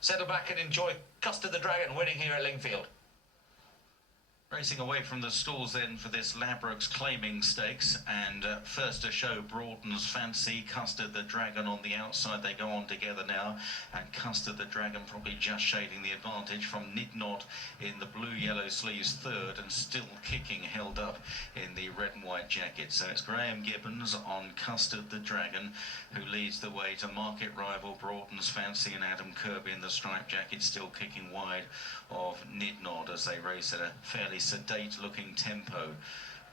settle back and enjoy Custard the Dragon winning here at Lingfield. Racing away from the stalls then for this Ladbrokes Claiming Stakes, and first to show Broughton's Fancy, Custard the Dragon on the outside. They go on together now, and Custard the Dragon probably just shading the advantage from Nidnod in the blue-yellow sleeves third, and still kicking, held up in the red and white jacket. So it's Graham Gibbons on Custard the Dragon who leads the way to market rival Broughton's Fancy, and Adam Kirby in the striped jacket still kicking wide of Nidnod as they race at a fairly sedate looking tempo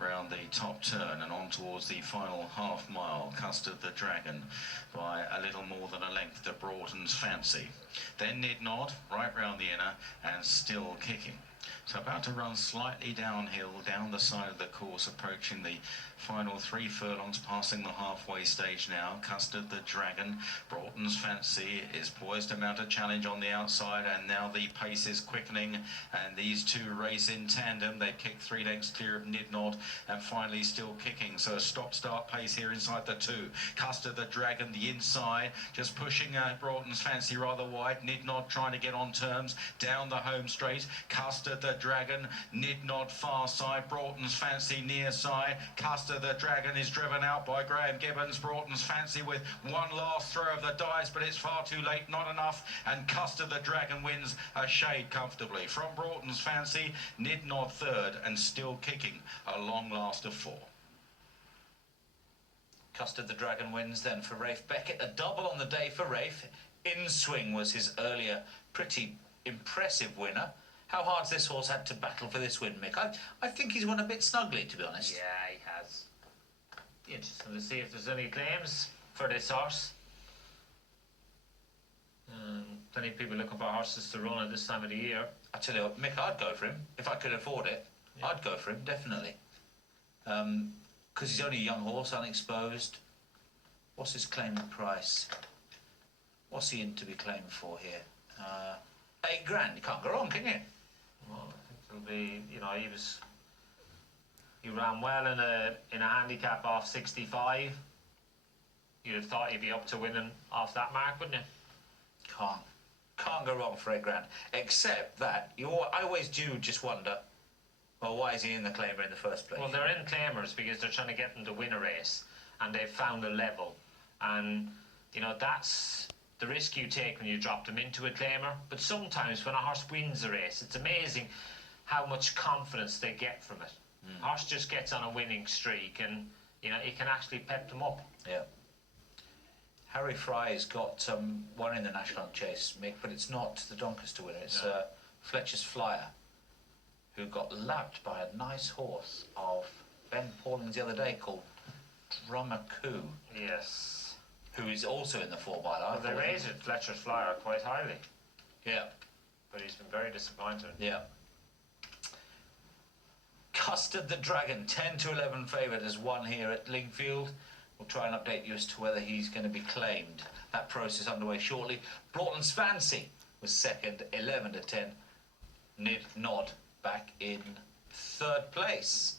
round the top turn and on towards the final half mile. Custard the Dragon by a little more than a length to Broughton's Fancy. Then Nidnod right round the inner and still kicking. So about to run slightly downhill down the side of the course, approaching the final 3 furlongs, passing the halfway stage now. Custard the Dragon, Broughton's Fancy is poised to mount a challenge on the outside, and now the pace is quickening, and these two race in tandem. They kick 3 lengths clear of Nidnod and finally still kicking. So a stop-start pace here inside the 2. Custard the Dragon, the inside, just pushing Broughton's Fancy rather wide. Nidnod trying to get on terms down the home straight. Custard the Dragon, Nidnod far side, Broughton's Fancy near side. Custard the Dragon is driven out by Graham Gibbons. Broughton's Fancy with one last throw of the dice, but it's far too late, not enough, and Custard the Dragon wins a shade comfortably. From Broughton's Fancy, Nidnod third and still kicking a long last of 4. Custard the Dragon wins then for Rafe Beckett. A double on the day for Rafe. In Swing was his earlier pretty impressive winner. How hard's this horse had to battle for this win, Mick? I think he's won a bit snugly, to be honest. Yeah, he has. Interesting to see if there's any claims for this horse. Plenty of people looking for horses to run at this time of the year. I tell you what, Mick, I'd go for him. If I could afford it, yeah. I'd go for him, definitely. Because he's only a young horse, unexposed. What's his claiming price? What's he in to be claimed for here? £8,000. You can't go wrong, can you? Well, I think it'll be, you know, he ran well in a handicap off 65. You'd have thought he'd be up to winning off that mark, wouldn't you? Can't go wrong for £8,000. Except that I always do just wonder, well, why is he in the claimer in the first place? Well, they're in claimers because they're trying to get them to win a race, and they've found a level, and you know that's the risk you take when you drop them into a claimer. But sometimes when a horse wins a race, it's amazing how much confidence they get from it. Horse just gets on a winning streak, and you know it can actually pep them up. Yeah. Harry Fry's got one in the National Chase, Mick, but it's not the Doncaster winner. It's Fletcher's Flyer, who got lapped by a nice horse of Ben Pauling's the other day called Drumacoo. Yes. Who is also in the 4 by Well, they rated Fletcher's Flyer quite highly. Yeah. But he's been very disappointed. Yeah. Custard the Dragon, 10 to 11 favoured, has won here at Lingfield. We'll try and update you as to whether he's going to be claimed. That process underway shortly. Broughton's Fancy was second, 11 to 10. Nidnod back in 3rd place.